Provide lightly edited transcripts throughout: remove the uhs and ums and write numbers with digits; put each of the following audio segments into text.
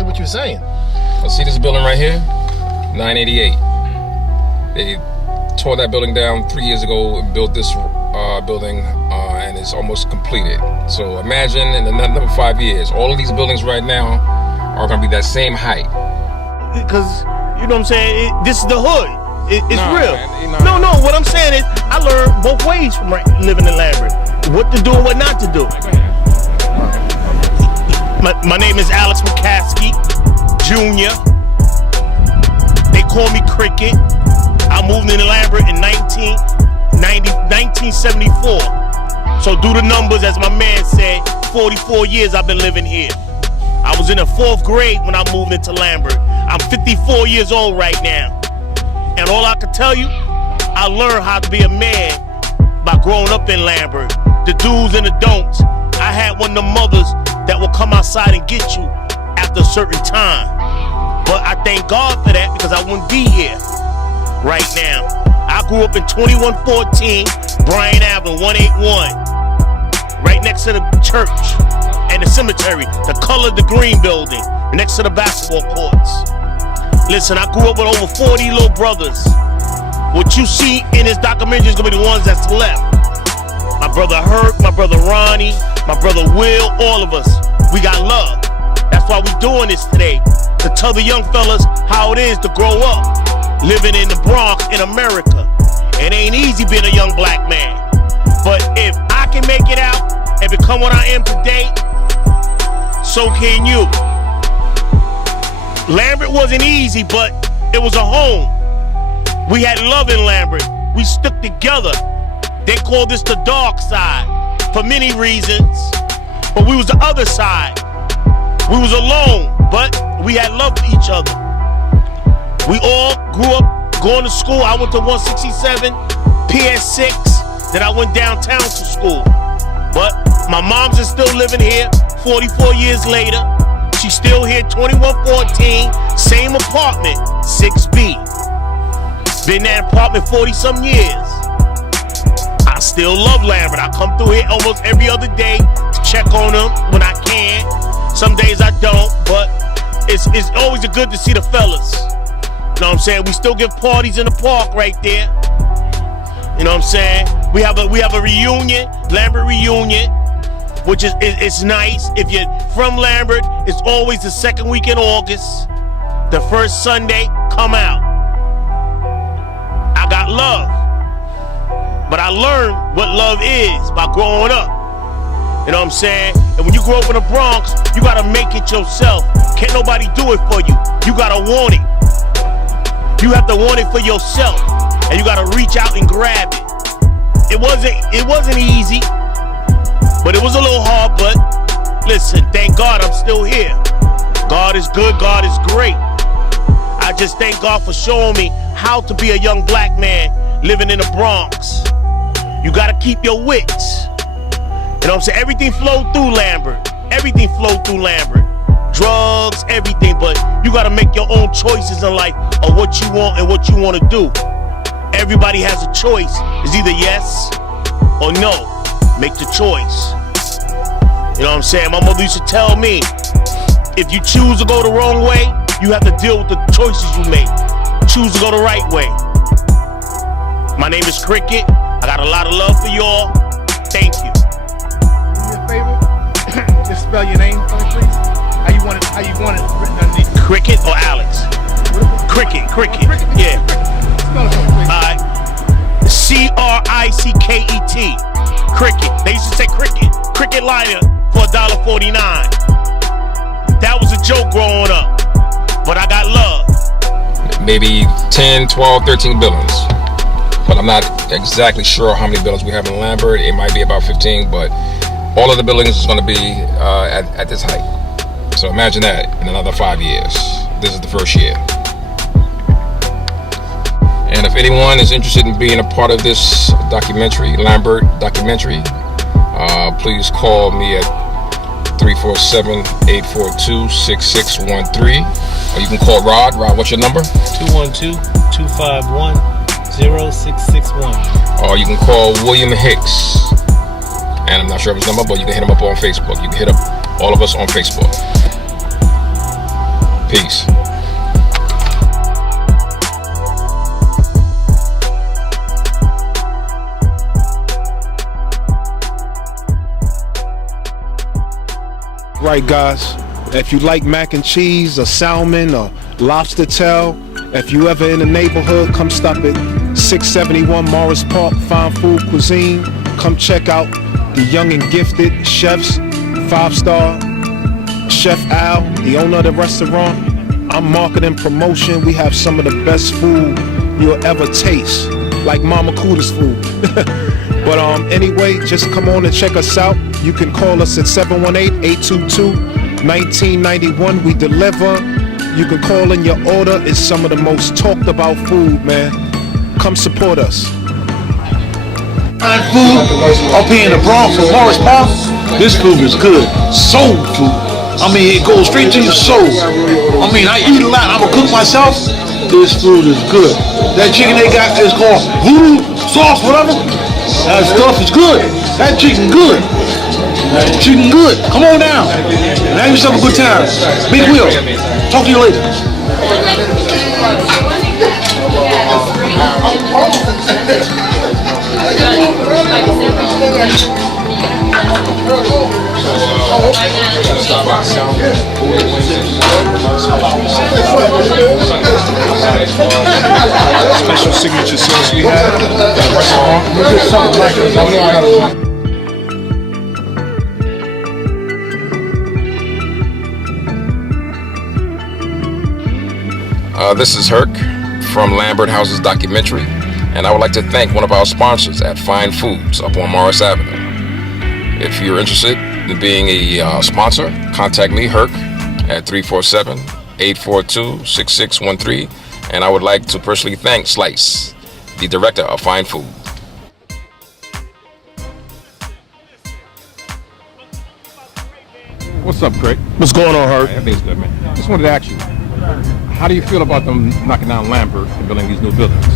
exactly what you're saying. Well, see this building right here? 988. They tore that building down 3 years ago and built this building, and it's almost completed. So imagine in another 5 years, all of these buildings right now are going to be that same height. Because, you know what I'm saying, this is the hood. It's real. Man, no, what I'm saying is I learned both ways from living in Lambert. What to do and what not to do. My name is Alex McCaskey Jr. They call me Cricket. I moved into Lambert in 1974. So do the numbers, as my man said, 44 years I've been living here. I was in the 4th grade when I moved into Lambert. I'm 54 years old right now. And all I can tell you, I learned how to be a man by growing up in Lambert. The do's and the don'ts. I had one of the mothers that will come outside and get you after a certain time. But I thank God for that, because I wouldn't be here right now. I grew up in 2114 Bryan Avenue, 181, right next to the church and the cemetery, the color of the green building, next to the basketball courts. Listen, I grew up with over 40 little brothers. What you see in this documentary is gonna be the ones that's left. My brother Herc, my brother Ronnie, my brother Will, all of us, we got love. That's why we doing this today, to tell the young fellas how it is to grow up living in the Bronx in America. It ain't easy being a young black man. But if I can make it out and become what I am today, so can you. Lambert wasn't easy, but it was a home. We had love in Lambert. We stuck together. They called this the dark side for many reasons, but we was the other side. We was alone, but we had love for each other. We all grew up going to school. I went to 167, PS6, then I went downtown to school. But my mom's is still living here 44 years later. She's still here, 2114, same apartment, 6B. Been in that apartment 40-some years. I still love Lambert. I come through here almost every other day to check on them when I can. Some days I don't, but it's always good to see the fellas. You know what I'm saying? We still give parties in the park right there. You know what I'm saying? We have a reunion, Lambert reunion, which is it's nice. If you're from Lambert, it's always the second week in August. The first Sunday, come out. I got love. But I learned what love is by growing up. You know what I'm saying? And when you grow up in the Bronx, you gotta make it yourself. Can't nobody do it for you. You gotta want it. You have to want it for yourself. And you gotta reach out and grab it. It wasn't easy, but it was a little hard. But listen, thank God I'm still here. God is good, God is great. I just thank God for showing me how to be a young black man living in the Bronx. You gotta keep your wits. You know what I'm saying? Everything flowed through Lambert. Everything flowed through Lambert. Drugs, everything, but you gotta make your own choices in life of what you want and what you wanna do. Everybody has a choice. It's either yes or no. Make the choice. You know what I'm saying? My mother used to tell me, if you choose to go the wrong way, you have to deal with the choices you make. Choose to go the right way. My name is Cricket. I got a lot of love for y'all. Thank you. Do me a favor. Just spell your name for me, please. How you want it written underneath? Cricket or Alex? Cricket. Yeah. Spell it for me, please. Alright. CRICKET. Cricket. They used to say cricket. Cricket liner for $1.49. That was a joke growing up. But I got love. Maybe 10, 12, 13 buildings. But I'm not exactly sure how many buildings we have in Lambert. It might be about 15, but all of the buildings is going to be at this height. So imagine that in another 5 years. This is the first year. And if anyone is interested in being a part of this documentary, Lambert documentary, please call me at 347-842-6613. Or you can call Rod. Rod, what's your number? 212-251-0661. Or you can call William Hicks. And I'm not sure of his number, but you can hit him up on Facebook. You can hit up all of us on Facebook. Peace. Right, guys, if you like mac and cheese or salmon or lobster tail, if you ever in the neighborhood, come stop at 671 Morris Park Fine Food Cuisine. Come check out the young and gifted chefs, 5-star Chef Al, the owner of the restaurant. I'm marketing promotion. We have some of the best food you'll ever taste, like Mama Kuda's food. But anyway, just come on and check us out. You can call us at 718-822-1991. We deliver. You can call in your order. It's some of the most talked about food, man. Come support us. Fine food up here in the Bronx from Morris Park. This food is good. Soul food. I mean, it goes straight to your soul. I mean, I eat a lot. I'm a cook myself. This food is good. That chicken they got is called voodoo sauce, whatever. That stuff is good. That chicken good. Chicken good. Come on down. And have yourself a good time. Big Will. Talk to you later. Special signature sauce we have. This is Herc from Lambert House's documentary, and I would like to thank one of our sponsors at Fine Foods up on Morris Avenue. If you're interested in being a sponsor, contact me, Herc, at 347-842-6613, and I would like to personally thank Slice, the director of Fine Food. What's up, Craig? What's going on, Herc? Everything's good, man. Just wanted to ask you, how do you feel about them knocking down Lambert and building these new buildings?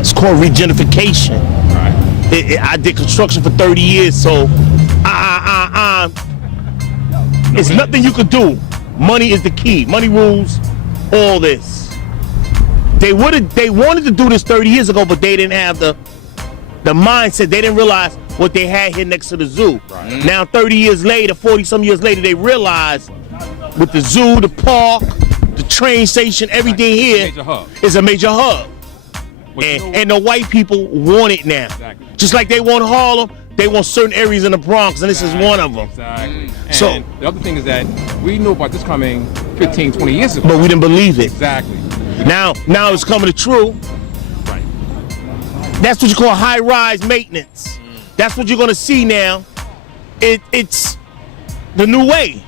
It's called regentrification. Right. I did construction for 30 years, so it's nothing you could do. Money is the key. Money rules all this. They wanted to do this 30 years ago, but they didn't have the mindset. They didn't realize what they had here next to the zoo. Right. Now 30 years later, 40 some years later, they realize with the zoo, the park, the train station, everything here is a major hub. And the white people want it now. Exactly. Just like they want Harlem, they want certain areas in the Bronx, and this is one of them. Exactly. And So the other thing is that we knew about this coming 15, 20 years ago. but we didn't believe it. Exactly. Now it's coming to true. Right. That's what you call high-rise maintenance. That's what you're gonna see now. It's the new way.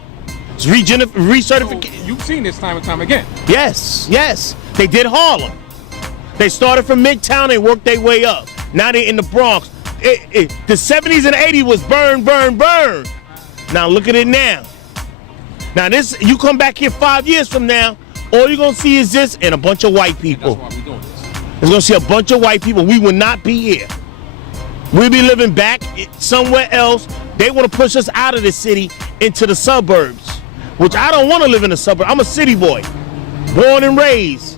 It's recertification. So you've seen this time and time again. Yes. They did Harlem. They started from Midtown, they worked their way up. Now they're in the Bronx. The 70s and 80s was burn. Now look at it now. Now this, you come back here 5 years from now, all you're gonna see is this and a bunch of white people. That's why we're doing this. You're gonna see a bunch of white people. We will not be here. We'll be living back somewhere else. They want to push us out of the city into the suburbs, which I don't want to live in the suburbs. I'm a city boy, born and raised.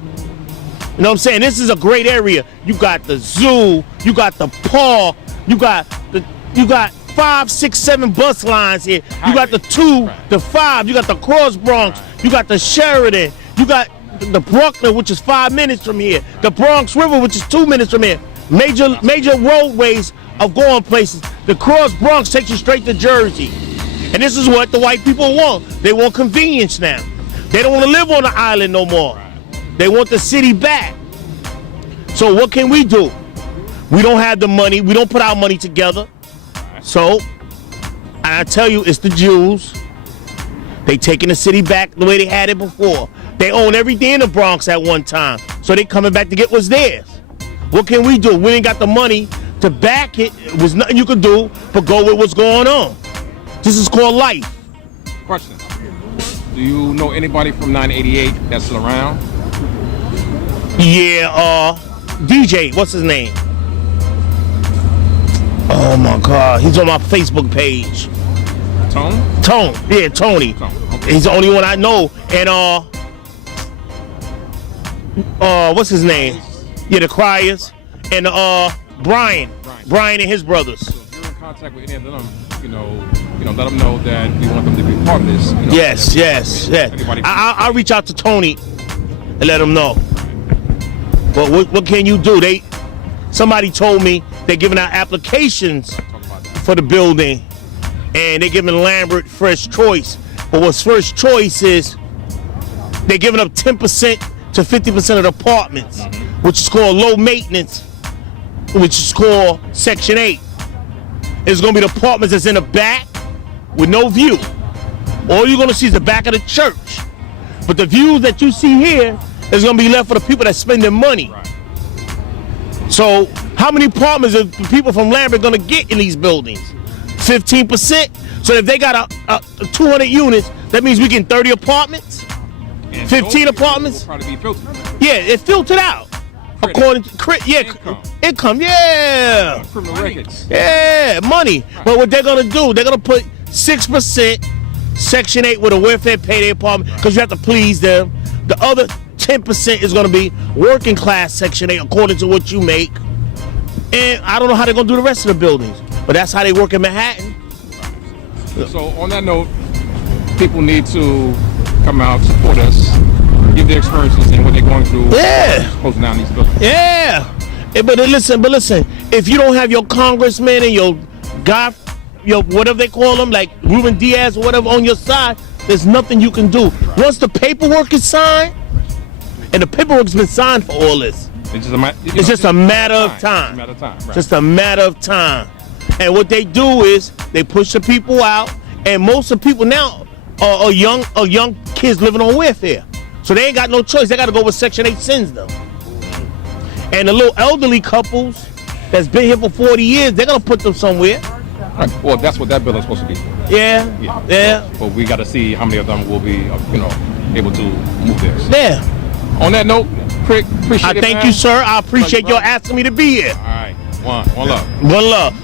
You know what I'm saying? This is a great area. You got the zoo, you got the park, you got 5, 6, 7 bus lines here. You got the 2, the 5, you got the Cross Bronx, you got the Sheridan, you got the Bruckner, which is 5 minutes from here, the Bronx River, which is 2 minutes from here. Major roadways of going places. The Cross Bronx takes you straight to Jersey. And this is what the white people want. They want convenience now. They don't want to live on the island no more. They want the city back. So what can we do? We don't have the money. We don't put our money together. So I tell you, it's the Jews. They taking the city back the way they had it before. They own everything in the Bronx at one time. So they coming back to get what's theirs. What can we do? We ain't got the money to back it. There's nothing you can do but go with what's going on. This is called life. Question. Do you know anybody from 988 that's still around? Yeah, DJ, what's his name? Oh my God, he's on my Facebook page. Tone? Yeah, Tony. Tone. Okay. He's the only one I know. And what's his name? Yeah, the Criers. And Brian and his brothers. So if you're in contact with any of them, let them know that we want them to be part of this. Yes. I'll reach out to Tony and let him know. But what can you do? Somebody told me they're giving out applications for the building, and they're giving Lambert first choice. But what's first choice is they're giving up 10% to 50% of the apartments, which is called low maintenance, which is called Section 8. It's going to be the apartments that's in the back with no view. All you're going to see is the back of the church. But the views that you see here is going to be left for the people that spend their money. So how many apartments are people from Lambert going to get in these buildings? 15%? So if they got a 200 units, that means we get 30 apartments? And 15 apartments? Will probably be filtered. Yeah, it's filtered out. According to income, yeah. Criminal records. Yeah, money. But what they're gonna do, they're gonna put 6% Section 8 with a welfare payday apartment because you have to please them. The other 10% is gonna be working class Section 8 according to what you make. And I don't know how they're gonna do the rest of the buildings, but that's how they work in Manhattan. So on that note, people need to come out, support us, give their experiences and what they're going through. Yeah. Closing down these buildings. Yeah. But listen, if you don't have your congressman and your guy, your whatever they call them, like Ruben Diaz or whatever on your side, there's nothing you can do. Once the paperwork is signed, and the paperwork's been signed for all this, it's just a matter of time. Right. Just a matter of time. And what they do is they push the people out, and most of the people now are young kids living on welfare. So they ain't got no choice. They got to go where Section 8 sends them. And the little elderly couples that's been here for 40 years, they're going to put them somewhere. Right. Well, that's what that building's supposed to be. Yeah. But we got to see how many of them will be, able to move there. So. Yeah. On that note, Crick, appreciate it, thank you, sir. I appreciate you asking me to be here. All right. One love. One love.